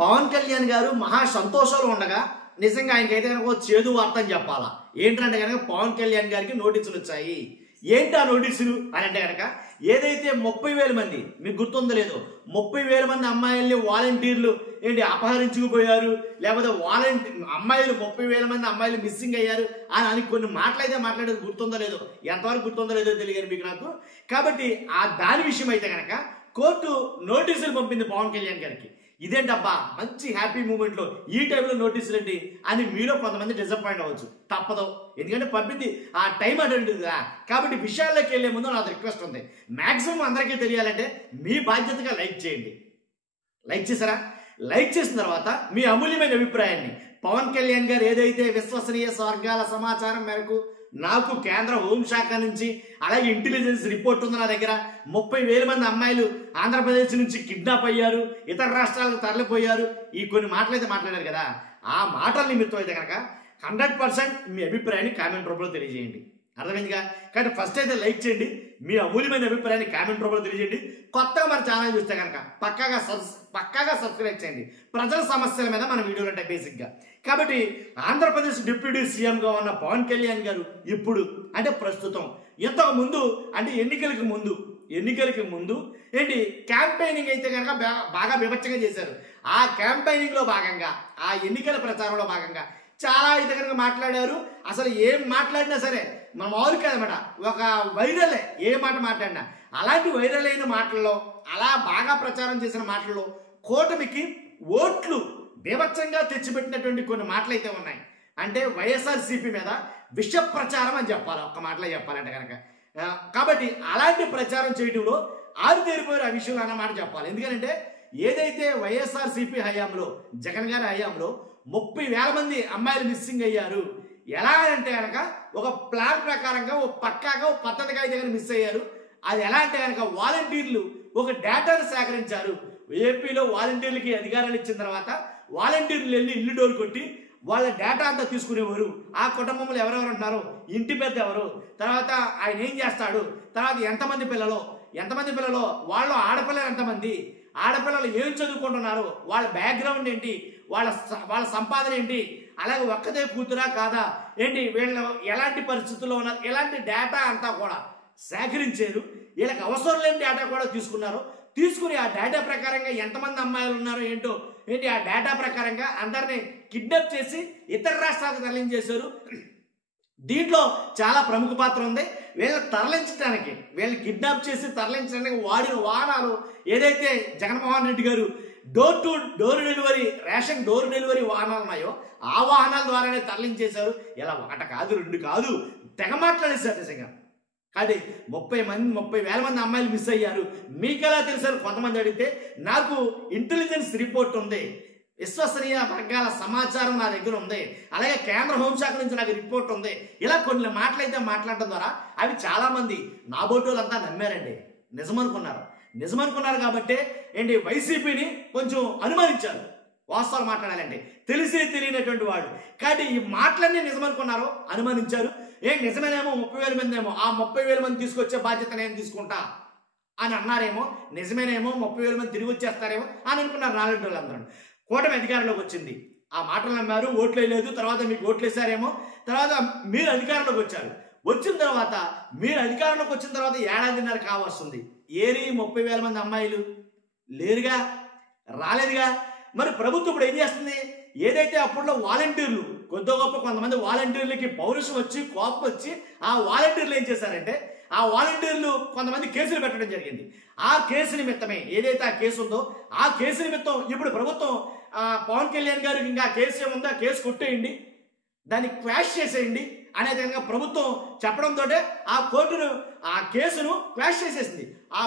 పవన్ కళ్యాణ్ గారు మహా సంతోషంలో ఉండగా నిజంగా ఆయనకైతే కనుక చేదు వార్త అని చెప్పాలా. ఏంటంటే కనుక పవన్ కళ్యాణ్ గారికి నోటీసులు వచ్చాయి. ఏంటి ఆ నోటీసులు అని అంటే కనుక ఏదైతే 30,000 మంది, మీకు గుర్తుందో లేదో, 30,000 మంది అమ్మాయిల్ని వాలంటీర్లు ఏంటి అపహరించుకుపోయారు, లేకపోతే అమ్మాయిలు 30,000 మంది అమ్మాయిలు మిస్సింగ్ అయ్యారు అని కొన్ని మాటలు అయితే మాట్లాడేది గుర్తుందో లేదో, ఎంతవరకు గుర్తుందో లేదో తెలియదు మీకు నాకు. కాబట్టి ఆ దాని విషయం అయితే కనుక కోర్టు నోటీసులు పంపింది పవన్ కళ్యాణ్ గారికి. ఇదేంటబ్బా మంచి హ్యాపీ మూమెంట్లో ఈ టైంలో నోటీసులు ఏంటి అని మీలో కొంతమంది డిసప్పాయింట్ అవ్వచ్చు. తప్పదు, ఎందుకంటే పంపింది ఆ టైం అటువంటిది కదా. కాబట్టి విషయాల్లోకి వెళ్ళే ముందు నాకు రిక్వెస్ట్ ఉంది, మ్యాక్సిమం అందరికీ తెలియాలంటే మీ బాధ్యతగా లైక్ చేయండి. లైక్ చేశారా? లైక్ చేసిన తర్వాత మీ అమూల్యమైన అభిప్రాయాన్ని పవన్ కళ్యాణ్ గారు ఏదైతే విశ్వసనీయ వర్గాల సమాచారం మేరకు నాకు కేంద్ర హోంశాఖ నుంచి అలాగే ఇంటెలిజెన్స్ రిపోర్ట్ ఉంది నా దగ్గర, 30,000 మంది అమ్మాయిలు ఆంధ్రప్రదేశ్ నుంచి కిడ్నాప్ అయ్యారు, ఇతర రాష్ట్రాలకు తరలిపోయారు, ఈ కొన్ని మాటలు అయితే మాట్లాడారు కదా. ఆ మాటల నిమిత్తం అయితే కనుక 100% మీ అభిప్రాయాన్ని కామెంట్ రూపంలో తెలియజేయండి. అర్థమైందిగా? కాబట్టి ఫస్ట్ అయితే లైక్ చేయండి, మీ అమూల్యమైన అభిప్రాయాన్ని కామెంట్ రూపంలో తెలియజేయండి. కొత్తగా మన ఛానల్ చూస్తే కనుక పక్కాగా సబ్స్క్రైబ్ చేయండి. ప్రజల సమస్యల మీద మన వీడియోలు ఉంటాయి బేసిక్గా. కాబట్టి ఆంధ్రప్రదేశ్ డిప్యూటీ సీఎంగా ఉన్న పవన్ కళ్యాణ్ గారు ఇప్పుడు అంటే ప్రస్తుతం ఇంతకు ముందు అంటే ఎన్నికలకు ముందు ఏంటి క్యాంపెయినింగ్ అయితే కనుక బాగా వివచ్చంగా చేశారు. ఆ క్యాంపెయినింగ్లో భాగంగా ఆ ఎన్నికల ప్రచారంలో భాగంగా చాలా అయితే కనుక మాట్లాడారు. అసలు ఏం మాట్లాడినా సరే మన మామూలు కాదన్నమాట, ఒక వైరలే ఏ మాట మాట్లాడినా. అలాంటి వైరల్ అయిన మాటల్లో, అలా బాగా ప్రచారం చేసిన మాటల్లో కూటమికి ఓట్లు బీభత్సంగా తెచ్చిపెట్టినటువంటి కొన్ని మాటలు అయితే ఉన్నాయి. అంటే వైఎస్ఆర్సీపీ మీద విష ప్రచారం అని చెప్పాలి, ఒక్క మాటలో చెప్పాలంటే కనుక. కాబట్టి అలాంటి ప్రచారం చేయడంలో ఆరుతేరిపోయారు ఆ విషయంలో అన్నమాట చెప్పాలి. ఎందుకంటే ఏదైతే వైఎస్ఆర్సీపీ హయాంలో, జగన్ గారి హయాంలో 30,000 మంది అమ్మాయిలు మిస్సింగ్ అయ్యారు. ఎలా అంటే కనుక ఒక ప్లాన్ ప్రకారంగా, ఒక పక్కాగా, ఒక పద్ధతిగా అయితే కనుక మిస్ అయ్యారు. అది ఎలా అంటే కనుక వాలంటీర్లు ఒక డేటాను సేకరించారు. ఏపీలో వాలంటీర్లకి అధికారాలు ఇచ్చిన తర్వాత వాలంటీర్లు వెళ్ళి ఇల్లు డోర్ కొట్టి వాళ్ళ డేటా అంతా తీసుకునేవారు. ఆ కుటుంబంలో ఎవరెవరు ఉంటున్నారు, ఇంటి పెద్ద ఎవరు, తర్వాత ఆయన ఏం చేస్తాడు, తర్వాత ఎంతమంది పిల్లలు, వాళ్ళు ఆడపిల్లలు ఎంతమంది, ఆడపిల్లలు ఏం చదువుకుంటున్నారు, వాళ్ళ బ్యాక్గ్రౌండ్ ఏంటి, వాళ్ళ సంపాదన ఏంటి, అలాగే ఒక్కతే కూతురా కాదా ఏంటి, వీళ్ళు ఎలాంటి పరిస్థితుల్లో ఉన్నారు, ఇలాంటి డేటా అంతా కూడా సేకరించారు. వీళ్ళకి అవసరం లేని డేటా కూడా తీసుకుని ఆ డేటా ప్రకారంగా ఎంతమంది అమ్మాయిలు ఉన్నారో ఏంటి ఆ డేటా ప్రకారంగా అందరినీ కిడ్నాప్ చేసి ఇతర రాష్ట్రాలకు తరలించేశారు. దీంట్లో చాలా ప్రముఖ పాత్ర ఉంది. వీళ్ళని కిడ్నాప్ చేసి తరలించడానికి వాడిన వాహనాలు ఏదైతే జగన్మోహన్ రెడ్డి గారు door delivery, ration door delivery వాహనాలు ఉన్నాయో ఆ వాహనాల ద్వారానే తరలించేశారు. ఇలా ఒకటి కాదు, రెండు కాదు, తెగ మాట్లాడేశారు నిజంగా. కాబట్టి 30,000 మంది అమ్మాయిలు మిస్ అయ్యారు. మీకెలా తెలుసారు? కొంతమంది అడిగితే నాకు ఇంటెలిజెన్స్ రిపోర్ట్ ఉంది, విశ్వసనీయ వర్గాల సమాచారం నా దగ్గర ఉంది, అలాగే కేంద్ర హోంశాఖ నుంచి నాకు రిపోర్ట్ ఉంది. ఇలా కొన్ని మాటలైతే మాట్లాడటం ద్వారా అవి చాలా మంది నా బోటోళ్ళంతా నమ్మారండి, నిజమనుకున్నారు కాబట్టి ఏంటి వైసీపీని కొంచెం అనుమానించారు. వాస్తవాలు మాట్లాడాలంటే తెలియనటువంటి వాడు. కాబట్టి ఈ మాటలన్నీ నిజమనుకున్నారు, అనుమానించారు. నిజమేనేమో 30,000 మంది ఏమో, ఆ 30,000 మంది తీసుకొచ్చే బాధ్యత నేను తీసుకుంటా అని అన్నారేమో, నిజమేనేమో 30,000 మంది తిరిగి వచ్చేస్తారేమో అని అనుకున్నారు నాలుగు వాళ్ళందరూ. కూటమి అధికారంలోకి వచ్చింది, ఆ మాటలు నమ్మారు, ఓట్లు వేయలేదు. తర్వాత మీకు ఓట్లు వేసారేమో, తర్వాత మీరు అధికారంలోకి వచ్చారు. వచ్చిన తర్వాత ఏడాదిన్నర కావస్తుంది. ఏరి 30,000 మంది అమ్మాయిలు లేరుగా, రాలేదుగా. మరి ప్రభుత్వం ఇప్పుడు ఏం చేస్తుంది? ఏదైతే అప్పట్లో వాలంటీర్లు కొద్ది గొప్ప కొంతమంది వాలంటీర్లకి పౌరుషం వచ్చి, కోపం వచ్చి ఆ వాలంటీర్లు ఏం చేశారంటే ఆ వాలంటీర్లు కొంతమంది కేసులు పెట్టడం జరిగింది. ఆ కేసు నిమిత్తమే ఏదైతే ఆ కేసు ఉందో ఆ కేసు నిమిత్తం ఇప్పుడు ప్రభుత్వం పవన్ కళ్యాణ్ గారికి ఇంకా కేసు ఏముందో ఆ కేసు కొట్టేయండి, దాన్ని క్వాష్ చేసేయండి అనేది కనుక ప్రభుత్వం చెప్పడంతో ఆ కేసును క్వాష్ చేసేసింది. ఆ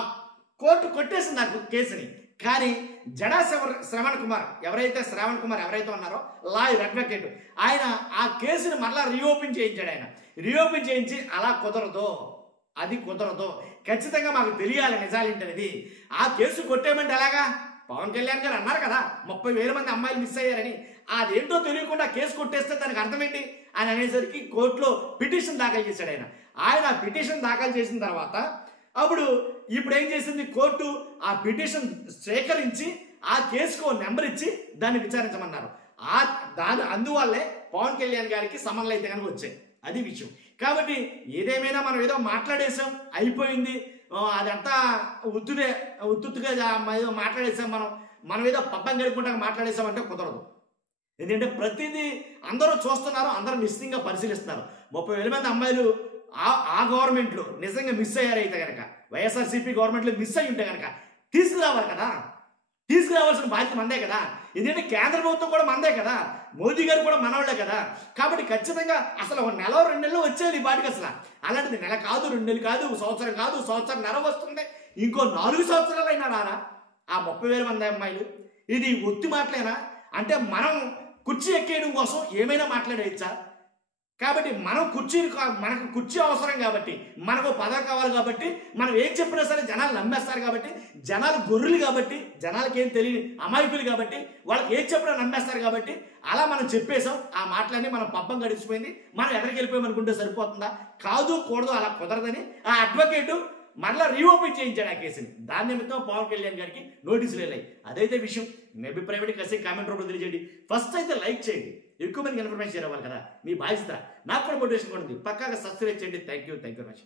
కోర్టు కొట్టేసింది ఆ కేసుని. కానీ జడా శ్రవణ్ కుమార్ ఎవరైతే ఉన్నారో లాయర్, అడ్వకేట్, ఆయన ఆ కేసుని మరలా రీఓపెన్ చేయించాడు. రీఓపెన్ చేయించి అలా కుదరదు, అది కుదరదు, ఖచ్చితంగా మాకు తెలియాలి నిజాలేంటనేది. ఆ కేసు కొట్టేయమంటే ఎలాగా? పవన్ కళ్యాణ్ గారు అన్నారు కదా 30,000 మంది అమ్మాయిలు మిస్ అయ్యారని, అదేంటో తెలియకుండా కేసు కొట్టేస్తే దానికి అర్థం ఏంటి అని అనేసరికి కోర్టులో పిటిషన్ దాఖలు చేశాడు. ఆయన పిటిషన్ దాఖలు చేసిన తర్వాత ఇప్పుడు ఏం చేసింది కోర్టు, ఆ పిటిషన్ స్వీకరించి ఆ కేసుకు నెంబర్ ఇచ్చి దాన్ని విచారించమన్నారు. అందువల్లే పవన్ కళ్యాణ్ గారికి సమన్లు అయితే కనుక వచ్చాయి. అది విషయం. కాబట్టి ఏదేమైనా మనం ఏదో మాట్లాడేసాం, అయిపోయింది, అదంతా ఉత్తుగా మాట్లాడేసాం, మనం ఏదో పబ్బం గడుపుకుంటా మాట్లాడేసామంటే కుదరదు. ఎందుకంటే ప్రతిదీ అందరూ చూస్తున్నారు, అందరూ నిశ్చితంగా పరిశీలిస్తున్నారు. 30,000 మంది అమ్మాయిలు ఆ గవర్నమెంట్లో నిజంగా మిస్ అయ్యారైతే కనుక, వైఎస్ఆర్సీపీ గవర్నమెంట్లో మిస్ అయ్యి ఉంటే కనుక తీసుకురావాలి కదా, తీసుకురావాల్సిన బాధ్యత మందే కదా. ఎందుకంటే కేంద్ర ప్రభుత్వం కూడా మందే కదా, మోదీ గారు కూడా మనవాళ్లే కదా. కాబట్టి ఖచ్చితంగా అసలు 1 నెల 2 నెలలు వచ్చేది ఈ బాటికి. అసలు అలాంటిది నెల కాదు, 2 నెలలు కాదు, సంవత్సరం కాదు, సంవత్సరంన్నర వస్తుంది, ఇంకో 4 సంవత్సరాలు అయినా రారా ఆ 30,000 మంది అమ్మాయిలు? ఇది ఒత్తి మాటలేనా? అంటే మనం కుర్చీ ఎక్కేయడం కోసం ఏమైనా మాట్లాడేయచ్చా? కాబట్టి మనకు కుర్చీ అవసరం కాబట్టి, మనకు పదవి కావాలి కాబట్టి, మనం ఏం చెప్పినా సరే జనాలు నమ్మేస్తారు కాబట్టి, జనాలు గొర్రెలు కాబట్టి, జనాలకి ఏం తెలియని అమాయకులు కాబట్టి, వాళ్ళకి ఏం చెప్పినా నమ్మేస్తారు కాబట్టి అలా మనం చెప్పేసాం. ఆ మాటలన్నీ మనం పబ్బం గడిచిపోయింది, మనం ఎక్కడికి వెళ్ళిపోయాం అనుకుంటే సరిపోతుందా? కాదు, కూడదు, అలా కుదరదని ఆ అడ్వకేటు మరలా రీఓపెన్ చేయించాడు ఆ కేసుని. దాని నిమిత్తం పవన్ కళ్యాణ్ గారికి నోటీసులు వెళ్ళాయి. అదైతే విషయం. మీ అభిప్రాయం కాసేపు కామెంట్ రూపంలో తెలియజేయండి. ఫస్ట్ అయితే లైక్ చేయండి, ఎక్కువ మందికి ఇన్ఫర్మేషన్ షేర్ అవ్వాలి కదా, మీ బాధ్యత. నాకు కూడా మోటివేషన్ కూడా ఉంది. పక్కాగా సబ్స్క్రైబ్ చేయండి. Thank you very much.